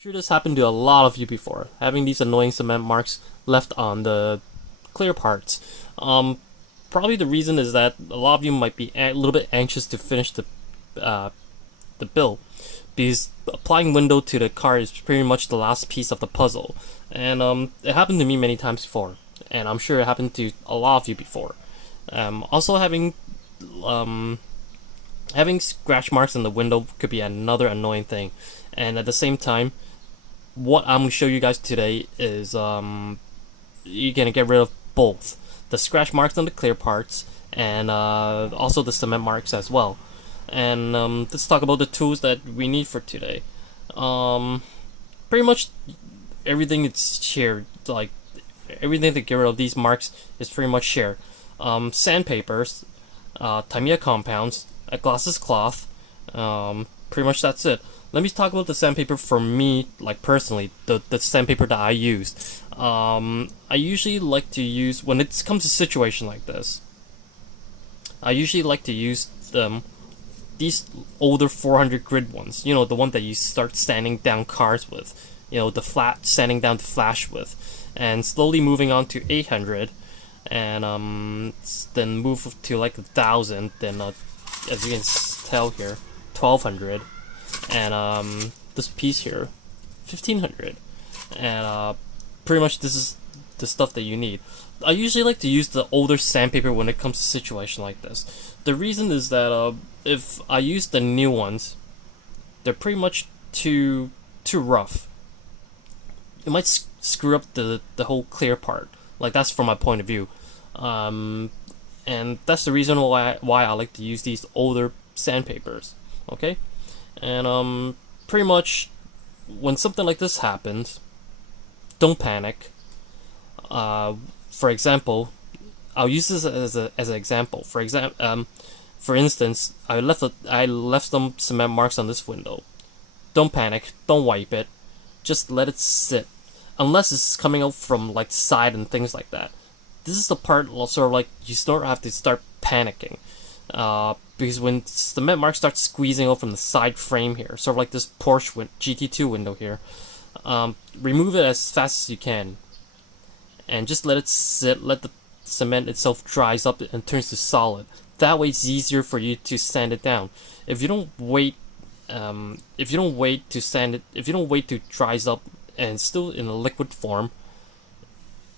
sure this happened to a lot of you before, having these annoying cement marks left on the clear parts. Probably the reason is that a lot of you might be a little bit anxious to finish the build, because applying window to the car is pretty much the last piece of the puzzle. And it happened to me many times before, and I'm sure it happened to a lot of you before. Also um, having scratch marks on the window could be another annoying thing. And at the same time, what I'm gonna show you guys today is you're gonna get rid of both the scratch marks on the clear parts and also the cement marks as well. And let's talk about the tools that we need for today. Pretty much everything is shared. Like everything to get rid of these marks is pretty much shared. Sandpapers, Tamiya compounds, a glasses cloth. Pretty much that's it. Let me talk about the sandpaper for me, like personally, the sandpaper that I used. I usually like to use, when it comes to a situation like this, I usually like to use these older 400 grit ones. You know, the one that you start sanding down cars with. You know, the flat sanding down the flash with. And slowly moving on to 800. And then move to like 1,000. Then, as you can tell here, 1,200. And this piece here, 1,500. And pretty much this is the stuff that you need. I usually like to use the older sandpaper when it comes to a situation like this. The reason is that if I use the new ones, they're pretty much too rough. It might screw up the whole clear part. Like, that's from my point of view. And that's the reason why I like to use these older sandpapers. Okay? And pretty much when something like this happens, don't panic. For example, I'll use this as an example. For instance, I left some cement marks on this window. Don't panic. Don't wipe it. Just let it sit, unless it's coming out from like side and things like that. This is the part sort of like you don't have to start panicking. Because when cement marks start squeezing out from the side frame here, sort of like this Porsche GT2 window here, remove it as fast as you can, and just let it sit. Let the cement itself dries up and turns to solid. That way, it's easier for you to sand it down. If you don't wait, if you don't wait to sand it, if you don't wait to dries up and still in a liquid form,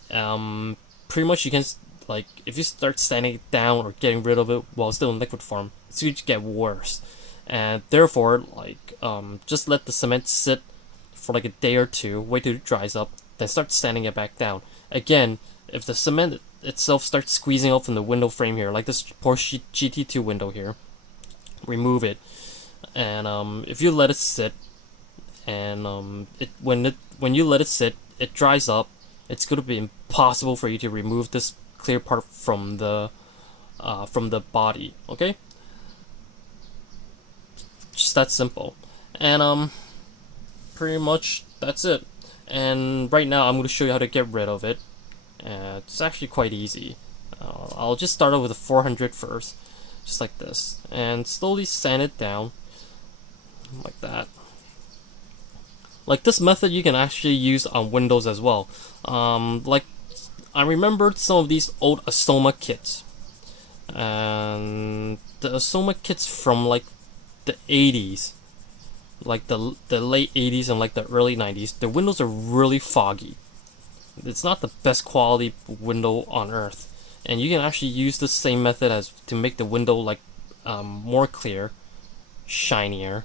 pretty much you can. Like, if you start sanding it down or getting rid of it while still in liquid form, it's going to get worse. And therefore, like, just let the cement sit for like a day or two, wait till it dries up, then start sanding it back down. Again, if the cement itself starts squeezing out from the window frame here, like this Porsche GT2 window here, remove it. And if you let it sit, and when you let it sit, it dries up. It's going to be impossible for you to remove this clear part from the body. Okay, just that simple. And pretty much that's it. And right now I'm going to show you how to get rid of it. It's actually quite easy. I'll just start out with a 400 first, just like this, and slowly sand it down like that. Like, this method you can actually use on Windows as well. Like, I remembered some of these old Asoma kits, and the Asoma kits from like the 80s, like the late 80s and like the early 90s. The windows are really foggy. It's not the best quality window on earth, and you can actually use the same method as to make the window like more clear, shinier,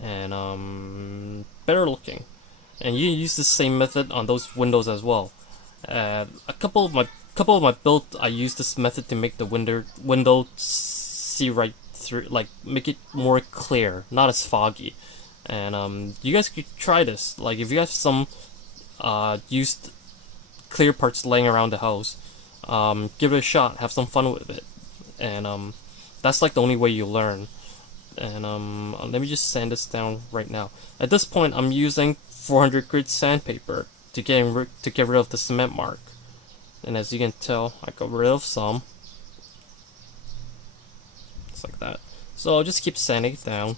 and better looking. And you can use the same method on those windows as well. A couple of my builds, I use this method to make the window see right through, like make it more clear, not as foggy. And you guys could try this. Like, if you have some used clear parts laying around the house, give it a shot, have some fun with it. And that's like the only way you learn. And let me just sand this down right now. At this point, I'm using 400 grit sandpaper to get rid of the cement mark. And as you can tell, I got rid of some. Just like that. So I'll just keep sanding it down.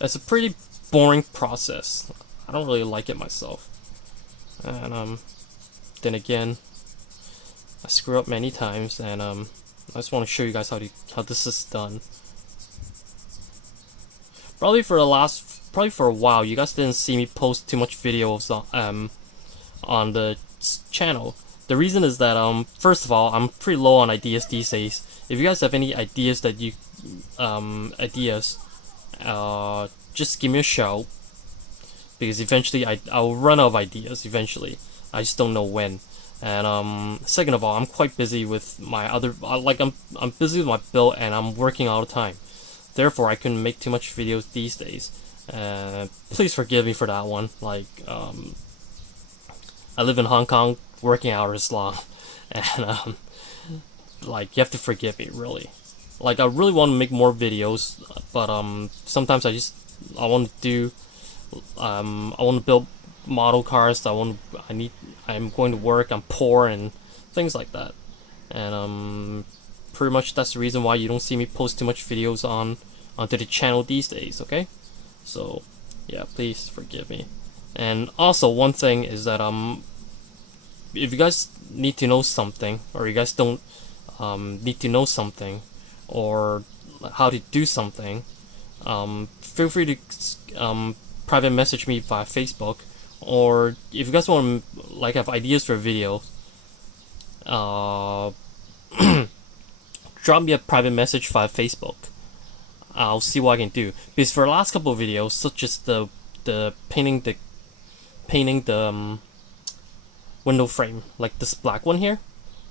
It's a pretty boring process. I don't really like it myself. And then again, I screw up many times, and I just want to show you guys how this is done. Probably for a while, you guys didn't see me post too much videos on the channel. The reason is that first of all, I'm pretty low on ideas these days. If you guys have any ideas that you just give me a shout, because eventually I'll run out of ideas eventually. I just don't know when. And second of all, I'm quite busy with my other I'm busy with my build, and I'm working all the time. Therefore, I couldn't make too much videos these days. Please forgive me for that one. I live in Hong Kong, working hours long, and like, you have to forgive me, really. Like, I really want to make more videos, but sometimes I want to do I want to build model cars. I'm going to work. I'm poor and things like that, and pretty much that's the reason why you don't see me post too much videos onto the channel these days. Okay, so yeah, please forgive me. And also, one thing is that if you guys need to know something, or you guys don't need to know something, or how to do something, feel free to private message me via Facebook, or if you guys want to have ideas for a video, drop me a private message via Facebook. I'll see what I can do. Because for the last couple of videos, such as the painting the window frame, like this black one here,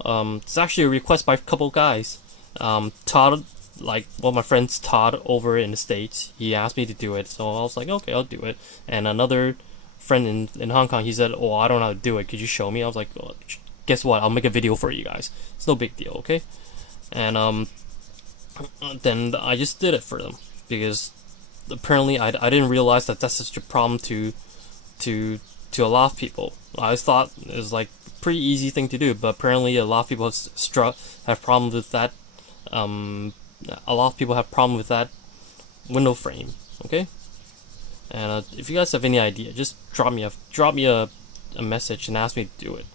it's actually a request by a couple guys. Todd, one of my friends, Todd, over in the States, he asked me to do it, so I was like, okay, I'll do it. And another friend in Hong Kong, he said, oh, I don't know how to do it, could you show me? I was like, oh, guess what, I'll make a video for you guys. It's no big deal, okay? And then I just did it for them, because apparently I didn't realize that that's such a problem to a lot of people. I thought it was like a pretty easy thing to do, but apparently a lot of people have problems with that. A lot of people have problems with that window frame. Okay, and if you guys have any idea, just drop me a message and ask me to do it.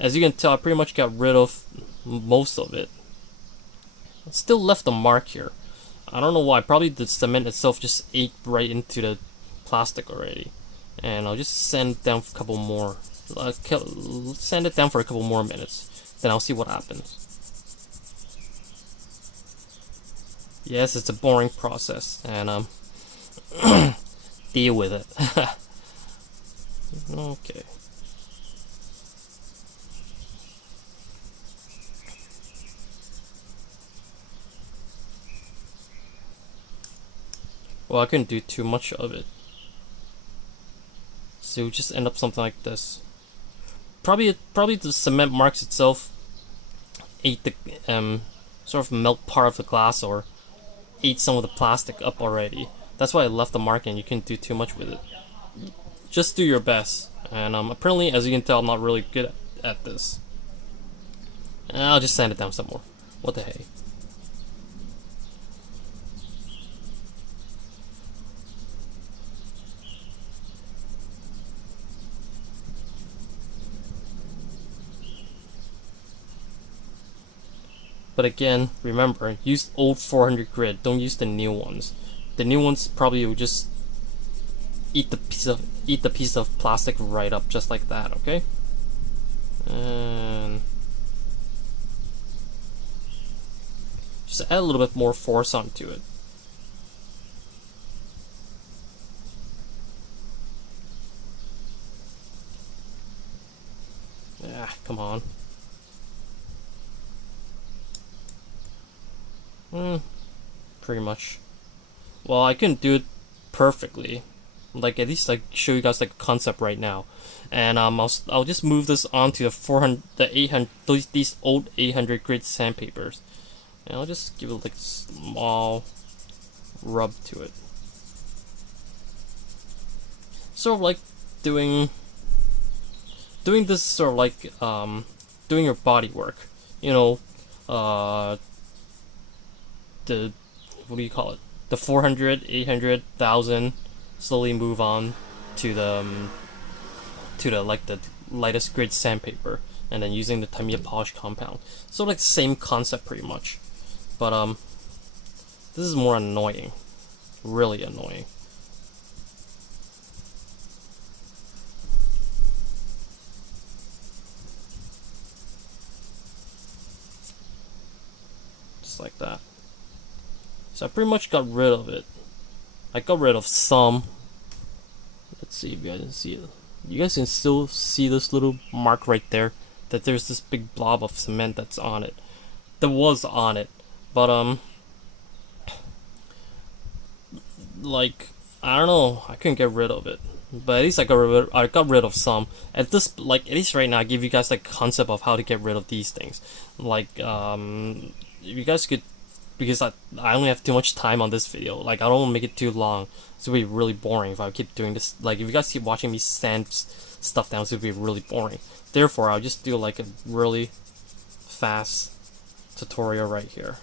As you can tell, I pretty much got rid of most of it. Still left a mark here. I don't know why. Probably the cement itself just ate right into the plastic already. And I'll just sand it down for a couple more. Sand it down for a couple more minutes. Then I'll see what happens. Yes, it's a boring process, and deal with it. Okay. Well, I couldn't do too much of it, so it'll just end up something like this. Probably the cement marks itself ate the sort of melt part of the glass, or ate some of the plastic up already. That's why I left the mark, and you can't do too much with it. Just do your best. And apparently, as you can tell, I'm not really good at this. And I'll just sand it down some more. What the hey? But again, remember, use old 400 grit. Don't use the new ones. The new ones probably will just eat the piece of plastic right up, just like that. Okay. And just add a little bit more force onto it. Ah, come on. Pretty much. Well, I couldn't do it perfectly. Like, at least show you guys like a concept right now. And I'll just move this onto the 800 these old 800 grit sandpapers. And I'll just give it like a small rub to it. Sort of like doing this sort of like doing your body work. You know, the what do you call it? The 400, 800, 1000 slowly move on to the like the lightest grid sandpaper, and then using the Tamiya polish compound. So like the same concept pretty much, but this is more annoying, really annoying. Just like that. So I pretty much got rid of it. I got rid of some. Let's see if you guys can see it. You guys can still see this little mark right there, that there's this big blob of cement that's on it. That was on it. But like, I don't know, I couldn't get rid of it. But at least I got rid of some. At least right now, I give you guys like concept of how to get rid of these things. Like, if you guys could, because I only have too much time on this video. Like, I don't want to make it too long. It's gonna be really boring if I keep doing this. Like, if you guys keep watching me sand stuff down, it's gonna be really boring. Therefore, I'll just do like a really fast tutorial right here.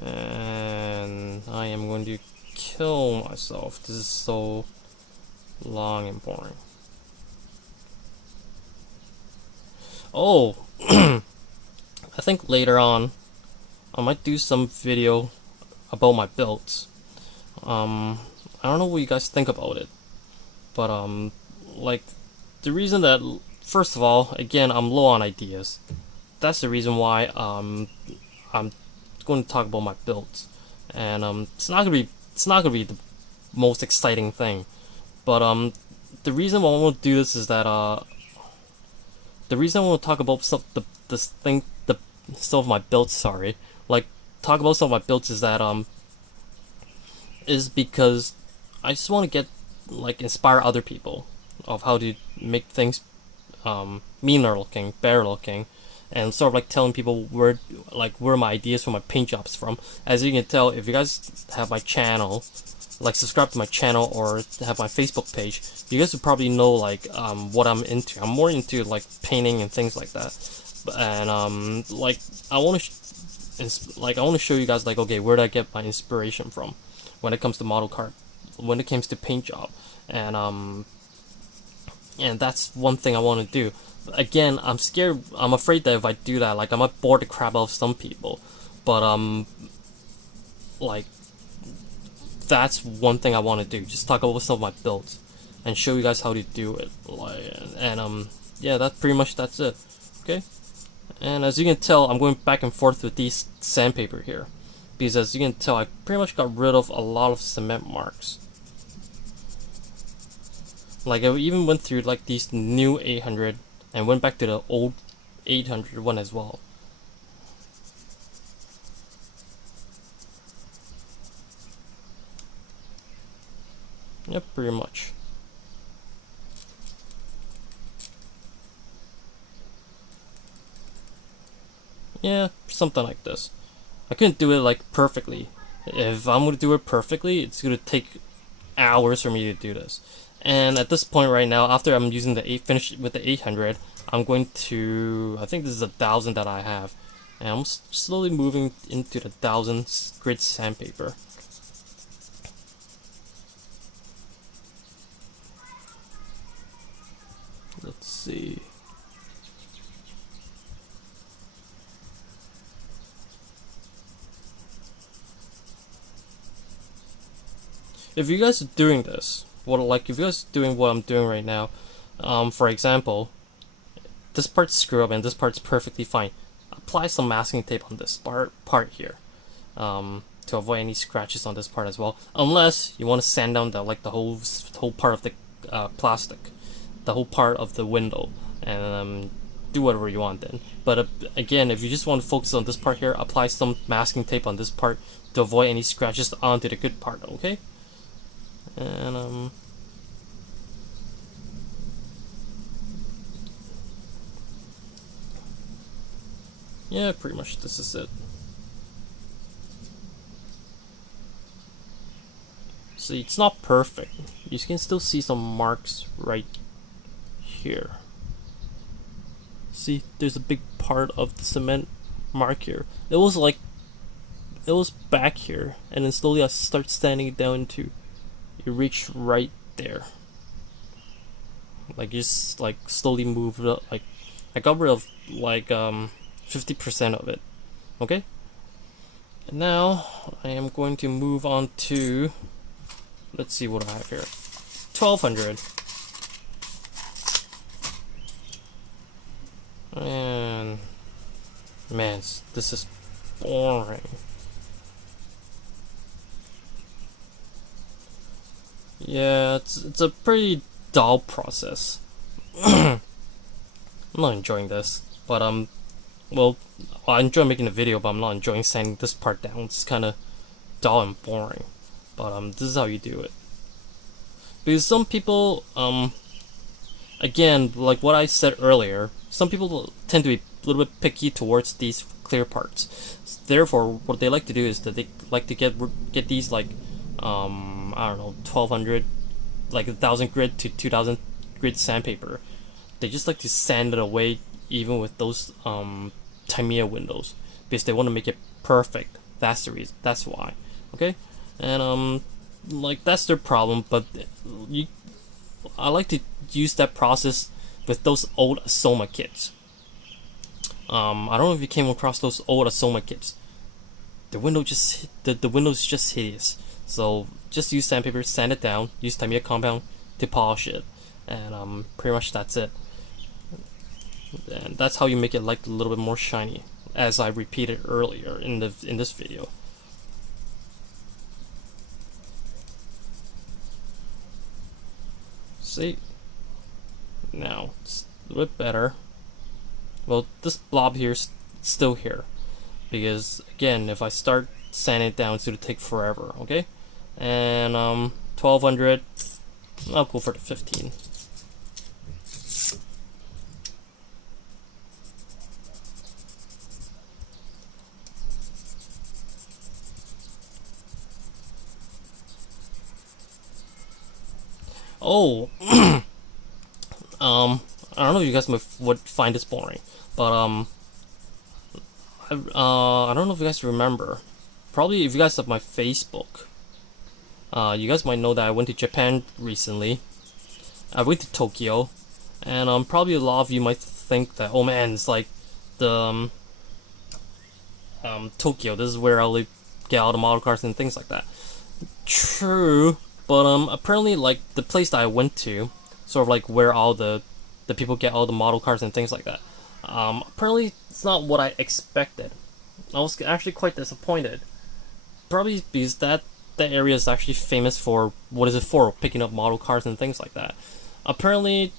And I am going to kill myself. This is so long and boring. Oh, I think later on I might do some video about my builds. I don't know what you guys think about it, but like, the reason that, first of all, again, I'm low on ideas. That's the reason why I'm going to talk about my builds, and it's not gonna be the most exciting thing, but the reason why I want to do this is that the reason I want to talk about some of my builds, sorry, like talk about some of my builds, is that is because I just want to get, like, inspire other people of how to make things meaner looking, better looking, and sort of like telling people where my ideas for my paint jobs from. As you can tell, if you guys have my channel, like subscribe to my channel or have my Facebook page, you guys would probably know like what I'm into. I'm more into like painting and things like that. And like I want to show you guys, like, okay, where did I get my inspiration from when it comes to model car, when it comes to paint job, and that's one thing I want to do. Again, I'm afraid that if I do that, like, I might bore the crap out of some people, but like, that's one thing I want to do, just talk about some of my builds and show you guys how to do it, like, and yeah, that's it. Okay, and as you can tell, I'm going back and forth with these sandpaper here, because as you can tell, I pretty much got rid of a lot of cement marks. Like, I even went through like these new 800 and went back to the old 800 one as well. Yep, pretty much. Yeah, something like this. I couldn't do it like perfectly. If I'm gonna do it perfectly, it's gonna take hours for me to do this. And at this point right now, after I'm using the finish with the 800, I'm going to, I think this is 1,000 that I have, and I'm slowly moving into the 1,000 grid sandpaper. Let's see. If you guys are doing this, if you guys are doing what I'm doing right now, for example, this part's screwed up and this part's perfectly fine, apply some masking tape on this part here, to avoid any scratches on this part as well. Unless you want to sand down the whole part of the plastic, the whole part of the window, and do whatever you want then. But again, if you just want to focus on this part here, apply some masking tape on this part to avoid any scratches onto the good part. Okay. And yeah, pretty much this is it. See, it's not perfect. You can still see some marks right here. See, there's a big part of the cement mark here. It was back here, and then slowly I start sanding it down to you reach right there. Like just like slowly move it up. Like I got rid of like 50% of it. Okay. And now I am going to move on to, let's see what I have here. 1200. And man, this is boring. Yeah, it's a pretty dull process. I'm not enjoying this, but well, I enjoy making the video, but I'm not enjoying sanding this part down. It's kind of dull and boring, but this is how you do it. Because some people, again, like what I said earlier, some people tend to be a little bit picky towards these clear parts. Therefore, what they like to do is that they like to get these like, I don't know, 1200, like 1000 grit to 2000 grit sandpaper. They just like to sand it away, even with those Tamiya windows, because they want to make it perfect. That's the reason. That's why. Okay, and like that's their problem. But I like to use that process with those old Asoma kits. I don't know if you came across those old Asoma kits. The window's just hideous. So just use sandpaper, sand it down, use Tamiya compound to polish it, and pretty much that's it. And that's how you make it like a little bit more shiny, as I repeated earlier in this video. See, now it's a little bit better. Well, this blob here is still here, because again, if I start sanding it down, it's gonna take forever. Okay, and 1200. I'll go for the 15. Oh, I don't know if you guys would find this boring, but I don't know if you guys remember. Probably if you guys have my Facebook, you guys might know that I went to Japan recently. I went to Tokyo, and probably a lot of you might think that, oh man, it's like the Tokyo. This is where I'll get all the model cars and things like that. True, but apparently like the place that I went to, sort of like where all the people get all the model cars and things like that. Apparently it's not what I expected. I was actually quite disappointed. Probably because that area is actually famous for, what is it for? Picking up model cars and things like that. Apparently,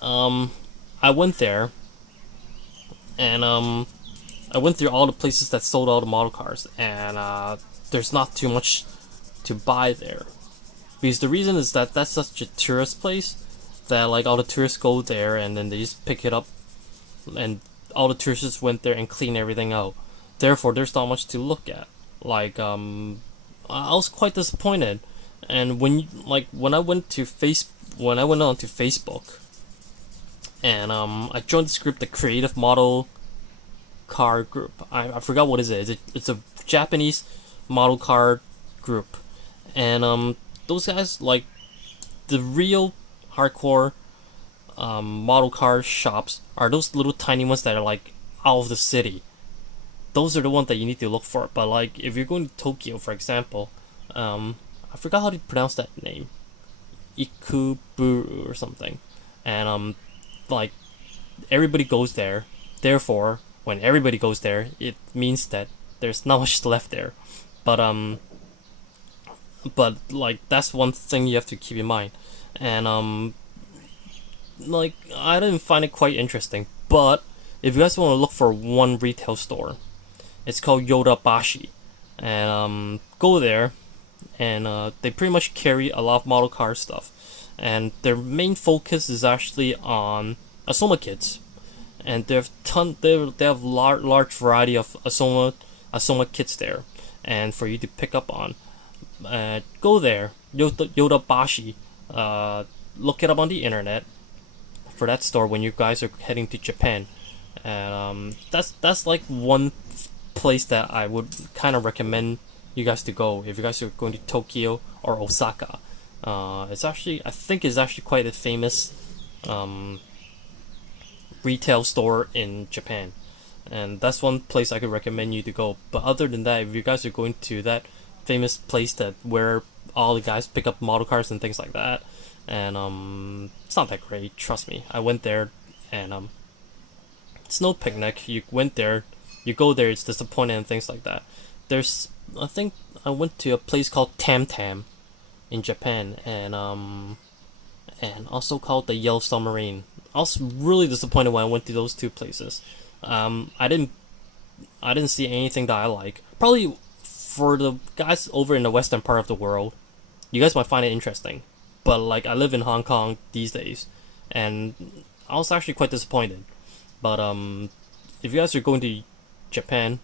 I went there, and I went through all the places that sold all the model cars, and there's not too much to buy there. Because the reason is that that's such a tourist place that like all the tourists go there and then they just pick it up, and all the tourists went there and clean everything out. Therefore, there's not much to look at. Like I was quite disappointed, and when I went onto Facebook, and I joined this group, the Creative Model Car Group. I forgot what it is. It's a Japanese model car group, and those guys, like the real hardcore model car shops, are those little tiny ones that are like out of the city. Those are the ones that you need to look for. But like if you're going to Tokyo, for example, I forgot how to pronounce that name, Ikeburu or something, and like everybody goes there. Therefore, when everybody goes there, it means that there's not much left there. But like that's one thing you have to keep in mind, and like I didn't find it quite interesting. But if you guys want to look for one retail store, it's called Yodabashi, and go there, and they pretty much carry a lot of model car stuff, and their main focus is actually on Asoma kits, and they have large variety of Asoma kits there, and for you to pick up on. Go there, Yodabashi. Look it up on the internet for that store when you guys are heading to Japan, and that's like one place that I would kind of recommend you guys to go if you guys are going to Tokyo or Osaka. It's actually, I think it's actually quite a famous um, retail store in Japan, and that's one place I could recommend you to go. But other than that, if you guys are going to that famous place that where all the guys pick up model cars and things like that, and it's not that great. Trust me, I went there, and it's no picnic. You went there, you go there, it's disappointing and things like that. There's, I think I went to a place called Tam Tam in Japan, and also called the Yellow Submarine. I was really disappointed when I went to those two places. I didn't see anything that I like. Probably for the guys over in the western part of the world, you guys might find it interesting. But like I live in Hong Kong these days, and I was actually quite disappointed. But if you guys are going to Japan,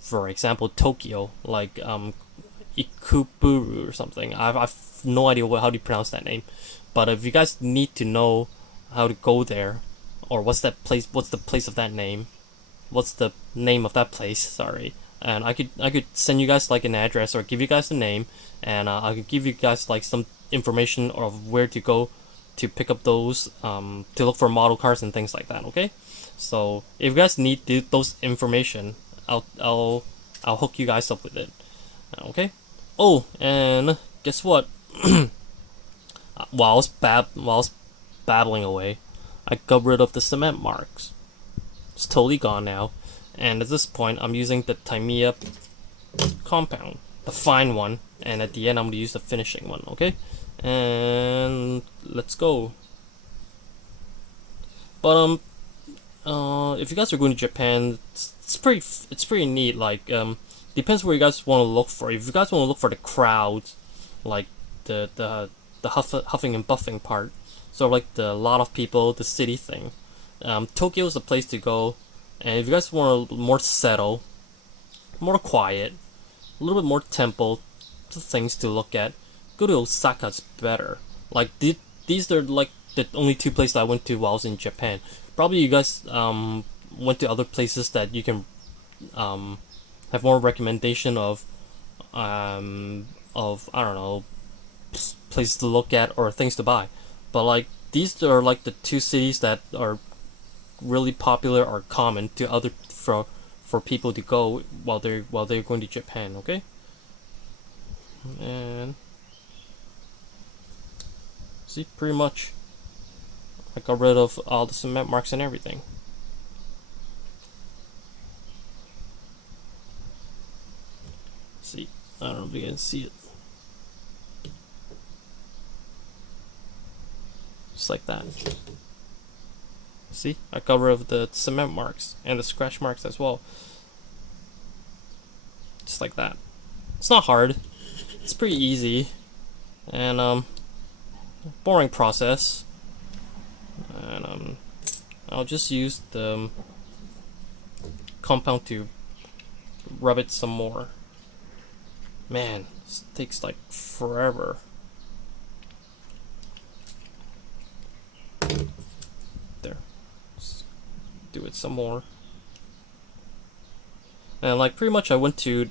for example, Tokyo, like Ikeburu or something. I've no idea how do you pronounce that name, but if you guys need to know how to go there, or what's that place? What's the place of that name? What's the name of that place? Sorry, and I could send you guys like an address or give you guys the name, and I could give you guys like some information of where to go to pick up those to look for model cars and things like that. Okay, so if you guys need those information, I'll hook you guys up with it. Okay. Oh, and guess what? While I was babbling away, I got rid of the cement marks. It's totally gone now, and at this point, I'm using the Tamiya compound, the fine one, and at the end, I'm gonna use the finishing one. Okay, and let's go. But if you guys are going to Japan, it's pretty neat. Like depends where you guys want to look for. If you guys want to look for the crowds, like the huffing and buffing part, so like the lot of people, the city thing, Tokyo is the place to go. And if you guys want more settle, more quiet, a little bit more temple things to look at, go to Osaka. It's better. Like these are like the only two places I went to while I was in Japan. Probably you guys went to other places that you can have more recommendation of I don't know, places to look at or things to buy. But like these are like the two cities that are really popular or common to other for people to go while they're going to Japan. Okay, and see, pretty much I got rid of all the cement marks and everything. See, I don't know if you can see it. Just like that. See, I got rid of the cement marks and the scratch marks as well. Just like that. It's not hard. It's pretty easy. And boring process. And I'll just use the compound to rub it some more. Man, this takes like forever. There. Let's do it some more. And like pretty much I went to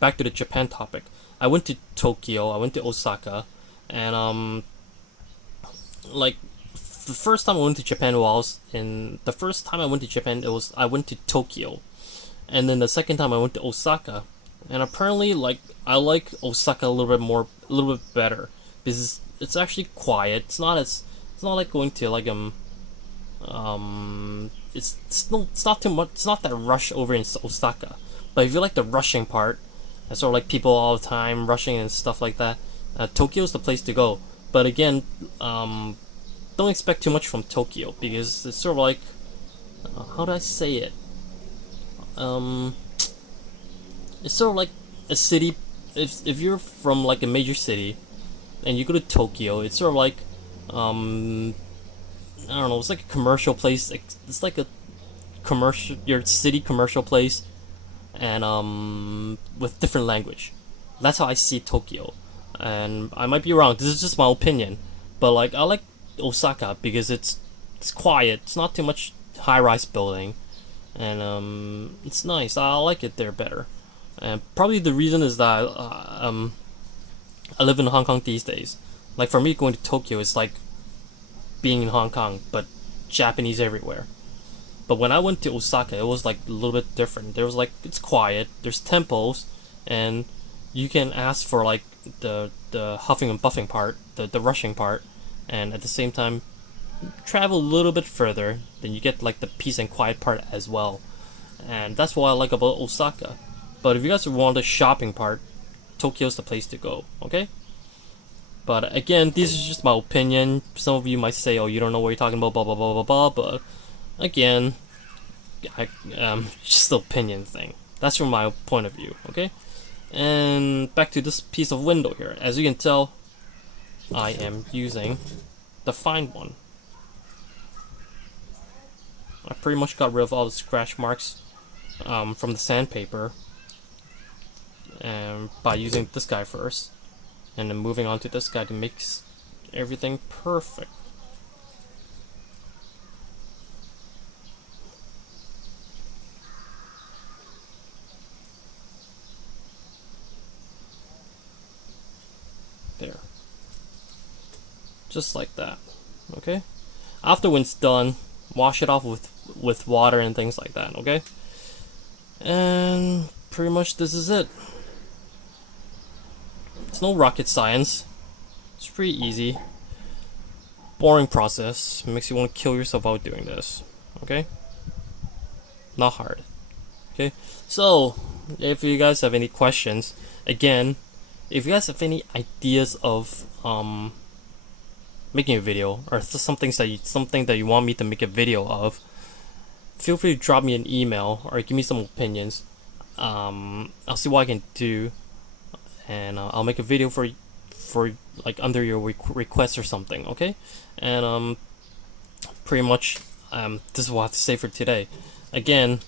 back to the Japan topic. I went to Tokyo, I went to Osaka, and like the first time I went to Japan was the first time I went to Japan I went to Tokyo. And then the second time I went to Osaka. And apparently like I like Osaka a little bit better because it's actually quiet. It's not like going to like it's not too much. It's not that rush over in Osaka. But if you like the rushing part, and sort of like people all the time rushing and stuff like that, Tokyo is the place to go. But again, don't expect too much from Tokyo because it's sort of like how do I say it? It's sort of like a city. If you're from like a major city, and you go to Tokyo, it's sort of like I don't know. It's like a commercial place. It's like a your city commercial place, and with different language. That's how I see Tokyo, and I might be wrong. This is just my opinion, but like I like Osaka because it's quiet. It's not too much high-rise building, and it's nice. I like it there better, and probably the reason is that I live in Hong Kong these days. Like for me, going to Tokyo is like being in Hong Kong, but Japanese everywhere. But when I went to Osaka, it was like a little bit different. There was like it's quiet. There's temples, and you can ask for like the huffing and buffing part, the rushing part, and at the same time travel a little bit further. Then you get like the peace and quiet part as well, and that's what I like about Osaka. But if you guys want the shopping part, Tokyo's the place to go. Okay. But again, this is just my opinion. Some of you might say, "Oh, you don't know what you're talking about," blah blah blah blah blah. But again, just the opinion thing. That's from my point of view. Okay. And back to this piece of window here. As you can tell, I am using the fine one. I pretty much got rid of all the scratch marks from the sandpaper, and by using this guy first, and then moving on to this guy to make everything perfect. There. Just like that. Okay? After when it's done, wash it off with water and things like that, okay? And pretty much this is it. It's no rocket science. It's pretty easy. Boring process. Makes you want to kill yourself out doing this. Okay? Not hard. Okay? So, if you guys have any questions, again, if you guys have any ideas of making a video or something that you want me to make a video of, feel free to drop me an email or give me some opinions. I'll see what I can do, and I'll make a video for like under your request or something. Okay, and pretty much this is what I have to say for today. Again,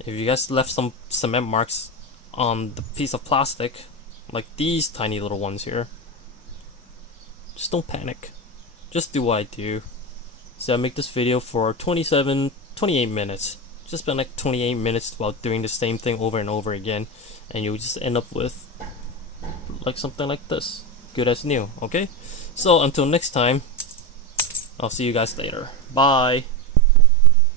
if you guys left some cement marks on the piece of plastic, like these tiny little ones here, just don't panic. Just do what I do. So I make this video for 28 minutes. Just spend like 28 minutes while doing the same thing over and over again, and you'll just end up with like something like this. Good as new, okay? So until next time, I'll see you guys later. Bye.